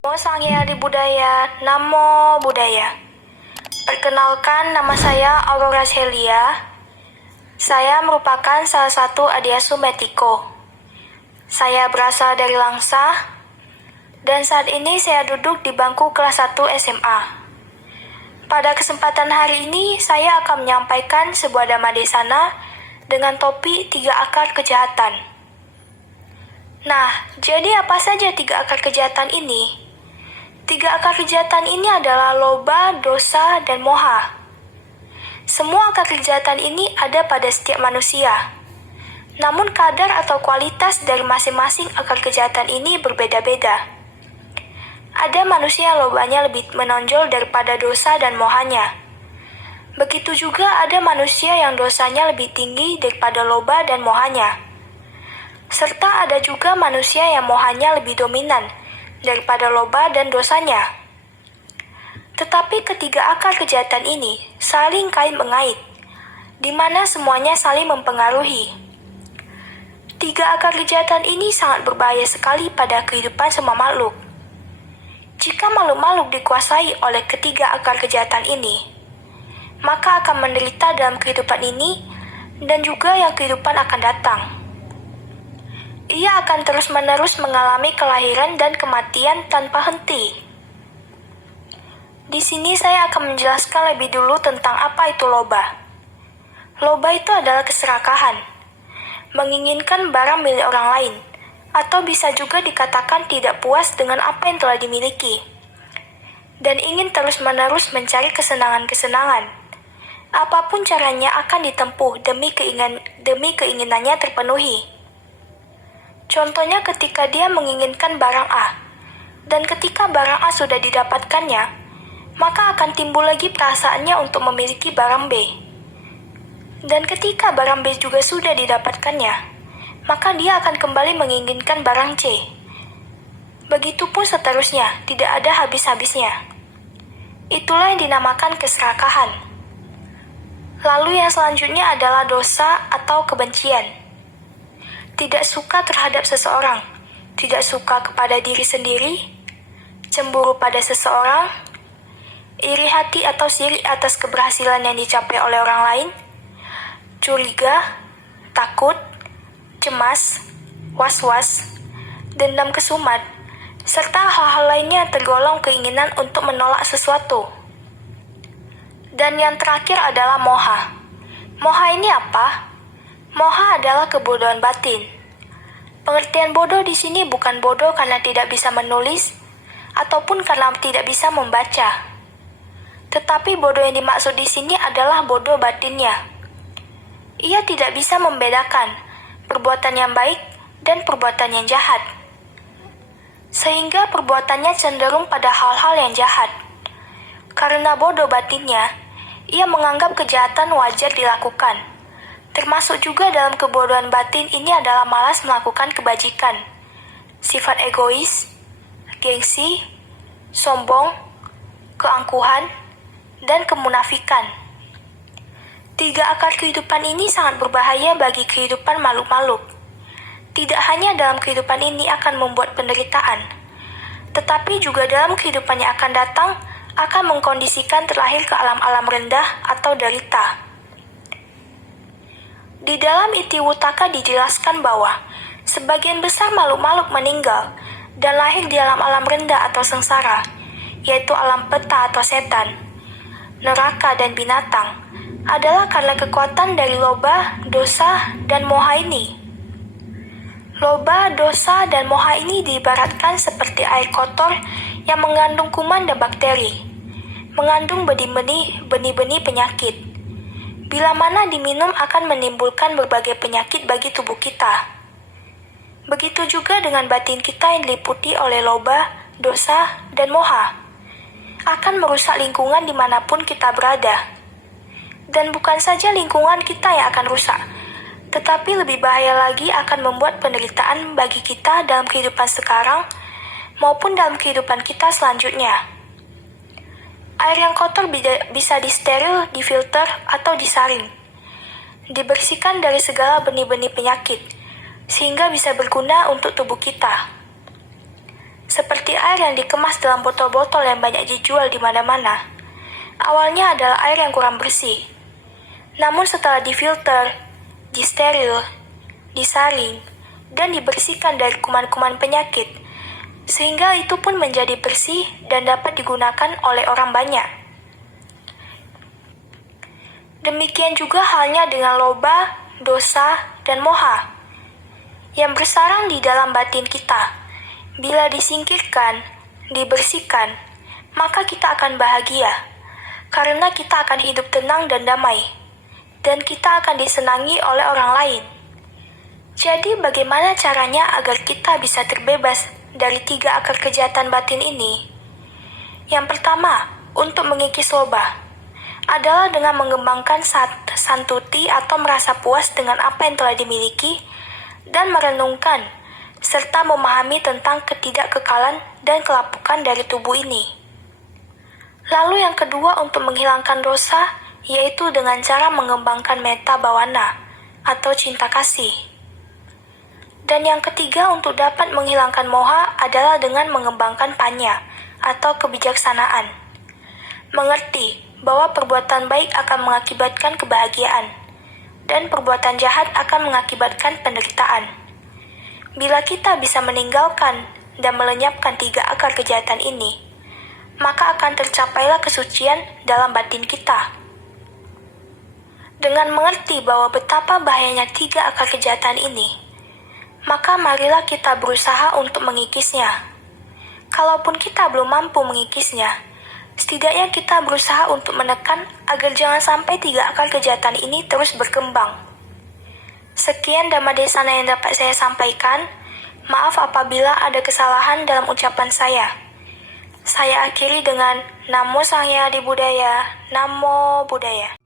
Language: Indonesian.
Namo Sang Hyang Budaya, Namo Buddhaya. Perkenalkan, nama saya Aurora Celia. Saya merupakan salah satu adik asuh Metiko. Saya berasal dari Langsa, dan saat ini saya duduk di bangku kelas 1 SMA. Pada kesempatan hari ini, saya akan menyampaikan sebuah dhamma desana dengan topik 3 akar kejahatan. Nah, jadi apa saja 3 akar kejahatan ini? 3 akar kejahatan ini adalah loba, dosa, dan moha. Semua akar kejahatan ini ada pada setiap manusia. Namun kadar atau kualitas dari masing-masing akar kejahatan ini berbeda-beda. Ada manusia yang lobanya lebih menonjol daripada dosa dan mohanya. Begitu juga ada manusia yang dosanya lebih tinggi daripada loba dan mohanya. Serta ada juga manusia yang mohanya lebih dominan daripada loba dan dosanya. Tetapi ketiga akar kejahatan ini saling kait-mengait, di mana semuanya saling mempengaruhi. 3 akar kejahatan ini sangat berbahaya sekali pada kehidupan semua makhluk. Jika makhluk-makhluk dikuasai oleh ketiga akar kejahatan ini, maka akan menderita dalam kehidupan ini dan juga yang kehidupan akan datang. Ia akan terus-menerus mengalami kelahiran dan kematian tanpa henti. Di sini saya akan menjelaskan lebih dulu tentang apa itu loba. Loba itu adalah keserakahan, menginginkan barang milik orang lain, atau bisa juga dikatakan tidak puas dengan apa yang telah dimiliki, dan ingin terus-menerus mencari kesenangan-kesenangan. Apapun caranya akan ditempuh demi keinginannya terpenuhi. Contohnya ketika dia menginginkan barang A, dan ketika barang A sudah didapatkannya, maka akan timbul lagi perasaannya untuk memiliki barang B. Dan ketika barang B juga sudah didapatkannya, maka dia akan kembali menginginkan barang C. Begitupun seterusnya, tidak ada habis-habisnya. Itulah yang dinamakan keserakahan. Lalu yang selanjutnya adalah dosa atau kebencian. Tidak suka terhadap seseorang, tidak suka kepada diri sendiri, cemburu pada seseorang, iri hati atau sirik atas keberhasilan yang dicapai oleh orang lain, curiga, takut, cemas, was-was, dendam kesumat, serta hal-hal lainnya tergolong keinginan untuk menolak sesuatu. Dan yang terakhir adalah moha. Moha ini apa? Moha adalah kebodohan batin. Pengertian bodoh di sini bukan bodoh karena tidak bisa menulis ataupun karena tidak bisa membaca. Tetapi bodoh yang dimaksud di sini adalah bodoh batinnya. Ia tidak bisa membedakan perbuatan yang baik dan perbuatan yang jahat. Sehingga perbuatannya cenderung pada hal-hal yang jahat. Karena bodoh batinnya, ia menganggap kejahatan wajar dilakukan. Termasuk juga dalam kebodohan batin ini adalah malas melakukan kebajikan, sifat egois, gengsi, sombong, keangkuhan, dan kemunafikan. 3 akar kehidupan ini sangat berbahaya bagi kehidupan makhluk-makhluk. Tidak hanya dalam kehidupan ini akan membuat penderitaan, tetapi juga dalam kehidupan yang akan datang akan mengkondisikan terlahir ke alam-alam rendah atau derita. Di dalam Itiwutaka dijelaskan bahwa sebagian besar makhluk-makhluk meninggal dan lahir di alam-alam rendah atau sengsara, yaitu alam peta atau setan, neraka dan binatang, adalah karena kekuatan dari loba, dosa, dan moha ini. Loba, dosa, dan moha ini diibaratkan seperti air kotor yang mengandung kuman dan bakteri, mengandung benih-benih penyakit. Bila mana diminum akan menimbulkan berbagai penyakit bagi tubuh kita. Begitu juga dengan batin kita yang diliputi oleh loba, dosa, dan moha. Akan merusak lingkungan dimanapun kita berada. Dan bukan saja lingkungan kita yang akan rusak, tetapi lebih bahaya lagi akan membuat penderitaan bagi kita dalam kehidupan sekarang maupun dalam kehidupan kita selanjutnya. Air yang kotor bisa disteril, difilter, atau disaring. Dibersihkan dari segala benih-benih penyakit, sehingga bisa berguna untuk tubuh kita. seperti air yang dikemas dalam botol-botol yang banyak dijual di mana-mana. Awalnya adalah air yang kurang bersih. Namun setelah difilter, disteril, disaring, dan dibersihkan dari kuman-kuman penyakit, sehingga itu pun menjadi bersih dan dapat digunakan oleh orang banyak. Demikian juga halnya dengan loba, dosa, dan moha yang bersarang di dalam batin kita. Bila disingkirkan, dibersihkan, maka kita akan bahagia, karena kita akan hidup tenang dan damai, dan kita akan disenangi oleh orang lain. Jadi bagaimana caranya agar kita bisa terbebas dari 3 akar kejahatan batin ini? Yang pertama, untuk mengikis loba, adalah dengan mengembangkan santuti atau merasa puas dengan apa yang telah dimiliki, dan merenungkan serta memahami tentang ketidakkekalan dan kelapukan dari tubuh ini. Lalu yang kedua untuk menghilangkan dosa, yaitu dengan cara mengembangkan metta bhavana atau cinta kasih. Dan yang ketiga untuk dapat menghilangkan moha adalah dengan mengembangkan panya atau kebijaksanaan. Mengerti bahwa perbuatan baik akan mengakibatkan kebahagiaan, dan perbuatan jahat akan mengakibatkan penderitaan. Bila kita bisa meninggalkan dan melenyapkan 3 akar kejahatan ini, maka akan tercapailah kesucian dalam batin kita. Dengan mengerti bahwa betapa bahayanya 3 akar kejahatan ini, maka marilah kita berusaha untuk mengikisnya. Kalaupun kita belum mampu mengikisnya, setidaknya kita berusaha untuk menekan agar jangan sampai 3 akar kejahatan ini terus berkembang. Sekian Dhammadesana yang dapat saya sampaikan. Maaf apabila ada kesalahan dalam ucapan saya. Saya akhiri dengan Namo Sang Hyang Adi Budaya, Namo Buddhaya.